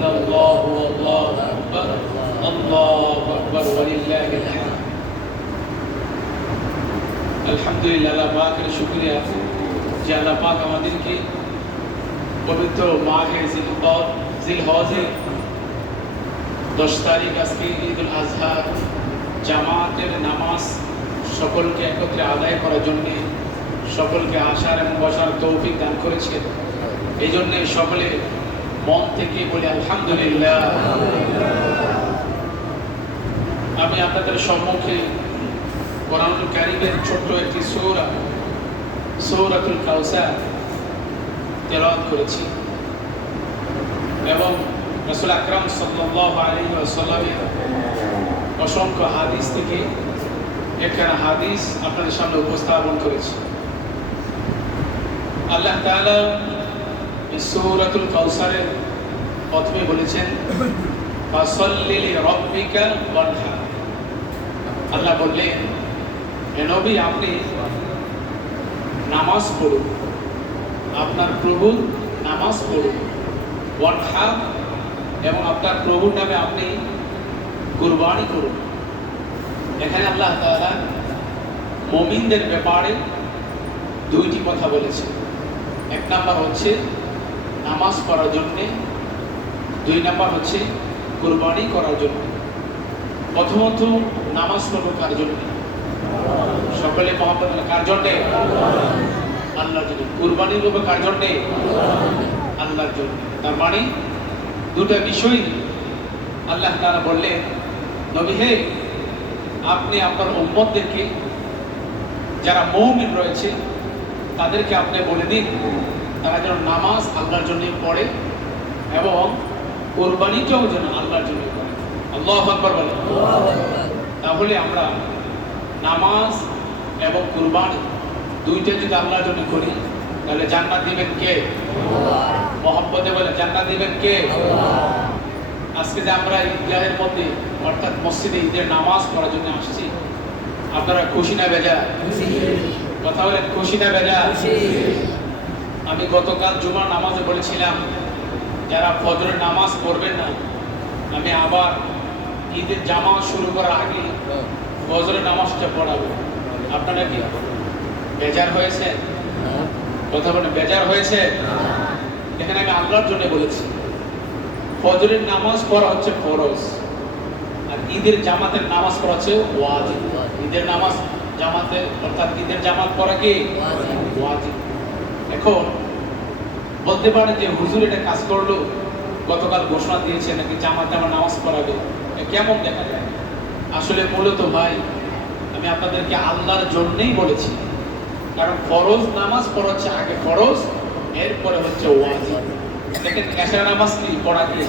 ইল্লাল্লাহ আল্লাহু আকবার আল্লাহু আকবার ওয়ালিল্লাহিল হামদ আলহামদুলিল্লাহ আল্লাহ পাকের শুকরিয়া। যে আল্লাহ পাক আমাদেরকে পবিত্র মাঘে জিলকদ জিলহজে দশ তারিখ আজকে ঈদুল আজহা জামাতের নামাজ সকলকে একত্রে আদায় করার জন্যে সকলকে আসার এবং বসার তৌফিক দান করেছে এই জন্যে সকলে মন থেকে বলি, আলহামদুলিল্লাহ। আমি আপনাদের সম্মুখে কারিমের ছোট্ট একটি সৌরা, সৌরাতুল কাউসার তেলাওয়াত করেছি। এবং রসুল আকরাম সাল্লাল্লাহু আলাইহি ওয়াসাল্লামের অসংখ্য হাদিস থেকে একখানা হাদিস আপনাদের সামনে উপস্থাপন করেছি। আল্লাহ এই সূরাতুল কাউসারের প্রথমে বলেছেন আল্লাহ বললেন, হে নবী, আপনি নামাজ পড়ুন। আপনার প্রভুর নামাজ পড়ুন। ওয়ানহার এবং আপনার প্রভুর নামে আপনি কুরবানি করুন। এখানে আল্লাহ তাআলা মুমিনদের ব্যাপারে দুইটি কথা বলেছে এক নাম্বার হচ্ছে নামাজ পড়ার জন্যে দুই নাম্বার হচ্ছে কুরবানি করার জন্য। প্রথমত নামাজ পড়ব কার জন্য? সকলে মহাপদ কার জন্যে? আল্লাহর জন্য। কুরবানি করব কার জন্যে? আল্লাহর জন্য। তার মানে দুটা বিষয় আল্লাহ তারা বললেন, নবী হে, আপনি আপনার উম্মতদেরকে, যারা মৌমিন রয়েছে, তাদেরকে আপনি বলে দিন। তারা যেন নামাজ আল্লাহর জন্য পড়ে এবং কোরবানিটাও যেন আল্লাহর জন্য করে। আল্লাহ আকবর বলে তাহলে আমরা নামাজ এবং কুরবানি দুইটা যদি আল্লাহর জন্য করি তাহলে জান্নাত দিবেন কে? মোহাম্মদে বলে জান্নাত দিবেন কে? আজকে যে আমরা ঈদগাহের মধ্যে অর্থাৎ মসজিদে ঈদের নামাজ পড়ার জন্য আসছি আপনারা খুশি না বেজা কথা বলেন খুশি না বেজা আমি গতকাল জুমার নামাজে বলেছিলাম যারা ফজরের নামাজ পড়বেন না আমি আবার ঈদের জামা শুরু করার আগে ফজরের নামাজটা পড়াবো। আপনারা কি বেজার হয়েছে? কথা বলেন বেজার হয়েছে? এখানে আমি আল্লাহর জন্য বলেছি ফজরের নামাজ পড়া হচ্ছে ফরজ আর ঈদের জামাতের নামাজ পড়া হচ্ছে ওয়াজিব। ঈদের নামাজ জামাতে অর্থাৎ ঈদের জামাত পড়া কি? ওয়াজিব। এখন বলতে পারে যে হুজুর এটা কাজ করল, গতকাল ঘোষণা দিয়েছে নাকি জামাতে আমার নামাজ পড়াবে কেমন দেখা যায়? আসলে মূলত ভাই, আমি আপনাদেরকে আল্লাহর জন্যই বলেছি, কারণ ফরজ নামাজ পড়াচ্ছে আগে ফরজ, এরপরে হচ্ছে ওয়াজিব। দেখেন এশার নামাজ কি, পড়া কি?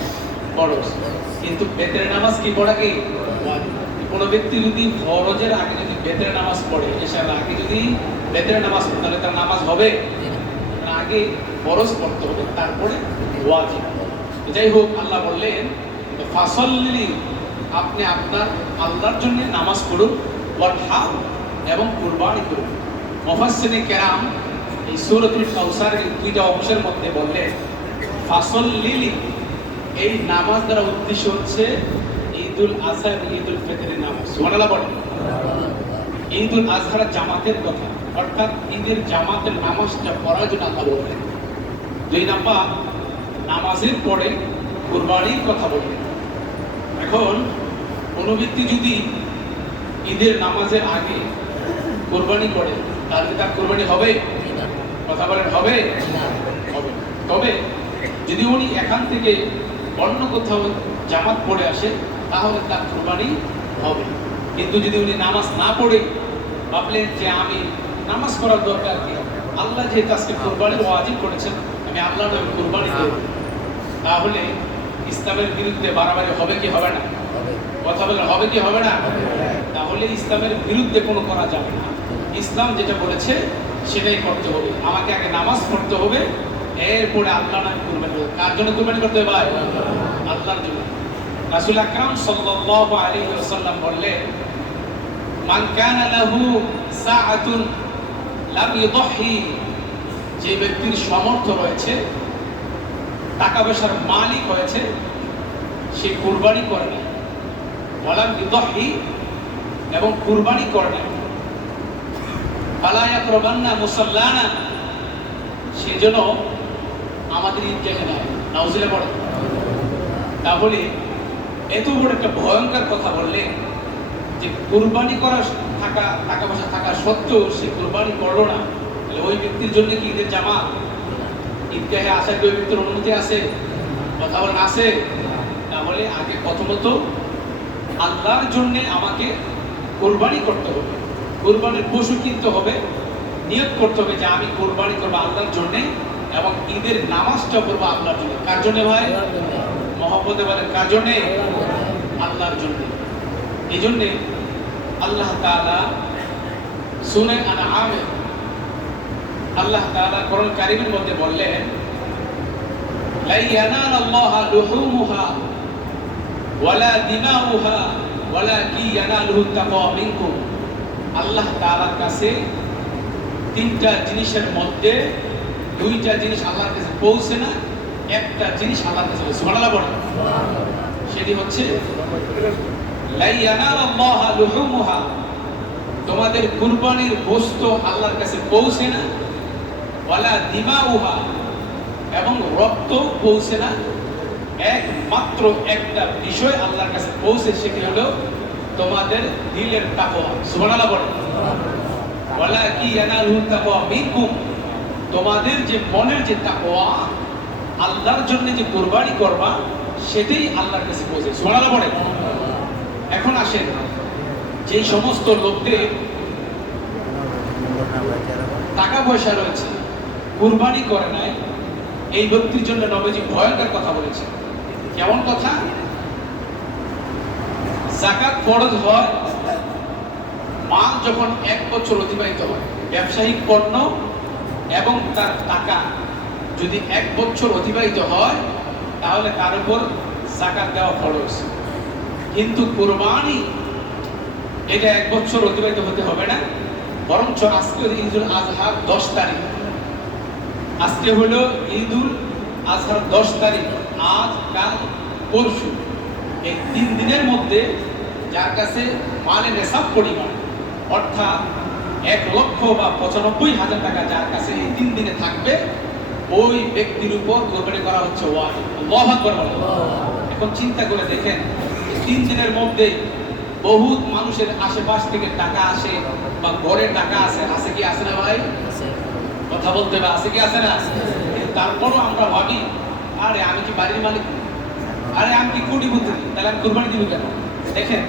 ফরজ। কিন্তু বেতের নামাজ কি, পড়া কি? কোনো ব্যক্তি যদি ফরজের আগে যদি বেতের নামাজ পড়ে এশার আগে যদি বেতের নামাজ পড়ে, তাহলে তার নামাজ হবে? আগে ফরজ পড়তে হবে, তারপরে ওয়াজিব। যাই হোক, আল্লাহ বললেন ফাসল্লি, আপনি আপনার আল্লাহর জন্য নামাজ পড়ুন ওয়াঠা এবং কুরবানি করুন। মুফাসসিরে কেরাম এই সূরাতুল কাউসারের দুইটা অংশের মধ্যে বললেন ফাসল্লিলি এই নামাজ দ্বারা উদ্দেশ্য হচ্ছে ঈদুল আজহা এবং ঈদুল ফিতরের নামাজ। সুবহানাল্লাহ বলেন। ঈদুল আজহার জামাতের কথা। অর্থাৎ ঈদের জামাতের নামাজটা পড়ার জন্য আল্লাহ বললেন দুই নাম্বার নামাজের পরে কুরবানির কথা বললেন এখন কোনো ব্যক্তি যদি ঈদের নামাজের আগে কোরবানি করে তাহলে তার কোরবানি হবে? কথা বলেন হবে? হবে। তবে যদি উনি এখান থেকে অন্য কোথাও জামাত পড়ে আসে তাহলে তার কোরবানি হবে। কিন্তু যদি উনি নামাজ না পড়ে ভাবলেন যে আমি নামাজ পড়ার দরকার কি? আল্লাহ যেহেতু আজকে কোরবানি ওয়াজিব করেছেন আমি আল্লাহ নামে কোরবানি দেব। তাহলে ইসলামের বিরুদ্ধে বাড়াবাড়ি হবে কি হবে না? কথা বলে হবে কি হবে না? তাহলে ইসলামের বিরুদ্ধে কোনো করা যাবে না। ইসলাম যেটা বলেছে সেটাই করতে হবে। আমাকে আগে নামাজ পড়তে হবে এরপরে আল্লাহ নামে কুরবানি করতে হবে। কার জন্য কুরবানি করতে হবে ভাই? আল্লাহর জন্য। রাসূল আকরাম সাল্লাল্লাহু আলাইহি ওয়াসাল্লাম বললেন মান কানা লাহু সাআতুন যে ব্যক্তির সামর্থ্য রয়েছে, টাকা পয়সার মালিক হয়েছে, সে কুরবানি করে না ওয়ালাম ইউদাহি, এবং কুরবানি করে না ফালা ইয়াকরাবান্না মুসাল্লানা সেজন্য আমাদের ঈদগাহে নয়। নাউজিলা পড়ে তাহলে এত বড় একটা ভয়ঙ্কর কথা বললেন যে কুরবানি করা থাকা, টাকা পয়সা থাকা সত্ত্বেও সে কুরবানি করল না। তাহলে ওই ব্যক্তির জন্য কি ঈদের জামা ঈদগাহে আসার কি ওই ব্যক্তির অনুমতি আছে? কথা বলেন আছে? তাহলে আগে প্রথমত আল্লাহর জন্য আমাকে কোরবানি করতে হবে। কোরবানির পশু কিনতে হবে। নিয়োগ করতে হবে যে আমি কোরবানি করব আল্লাহর জন্য এবং ঈদের নামাজটা করব আল্লাহর জন্য। কার জন্য ভাই? মহব্বতে বলেন, কার জন্যে? আল্লাহর জন্য। এই জন্যে আল্লাহ আমে আল্লাহ তাআলা কোরআন কারিমের মধ্যে বললেন আল্লাহ মিনকুম। আল্লাহ কাছে তিনটা জিনিসের মধ্যে দুইটা জিনিস আল্লাহর কাছে পৌঁছে না, একটা জিনিস আল্লাহর কাছে সেটি হচ্ছে তোমাদের কুরবানির বস্তু আল্লাহর কাছে পৌঁছে না, ওয়ালা দিমাউহা, এবং রক্ত পৌঁছে না। একমাত্র একটা বিষয় আল্লাহর কাছে পৌঁছে সেটি হলো তোমাদের দিলের তাকওয়া। সুবহানাল্লাহ বলেন। ওয়ালা কি ইয়ানালু তাকওয়া মিনকুম? তোমাদের যে মনের যে তাকওয়া, আল্লাহর জন্য যে কুরবানি করবা, সেটাই আল্লাহর কাছে পৌঁছে। সুবহানাল্লাহ বলেন। এখন আসেন। যে সমস্ত লোকদের টাকা পয়সা রয়েছে, কুরবানি করে নাই এই ব্যক্তির জন্য নবীজি ভয়ঙ্কর কথা বলেছে কেমন কথা? জাকাত ফরজ হয়, মাল যখন এক বছর অতিবাহিত হয়, ব্যবসায়িক পণ্য এবং তার টাকা যদি এক বছর অতিবাহিত হয়, তাহলে তার উপর জাকাত দেওয়া ফরজ। কিন্তু কোরবানি এটা এক বছর অতিবাহিত হতে হবে না। বরঞ্চ আজকে ঈদুল আজহার দশ তারিখ। আজকে হলো ঈদুল আজহার দশ তারিখ। আজ কাল পরশু। এই তিন দিনের মধ্যে যার কাছে মালে নেশাব পরিমাণ অর্থাৎ এক লক্ষ বা পঁচানব্বই হাজার টাকা যার কাছে এই তিন দিনে থাকবে ওই ব্যক্তির উপর কোরবানি করা হচ্ছে ওয়াজিব। আল্লাহু আকবার। এখন চিন্তা করে দেখেন তিন দিনের মধ্যে বহুত মানুষের আশেপাশ থেকে টাকা আসে বা ঘরে টাকা আসে আসে কি আসে না ভাই? কথা বলতে হবে আছে কি আছে না? তারপরও আমরা ভাবি আরে আমি কি বাড়ির মালিক? আরে আমি কি কোটিপতি? তাহলে আমি কুরবানি দিব কেন? দেখেন।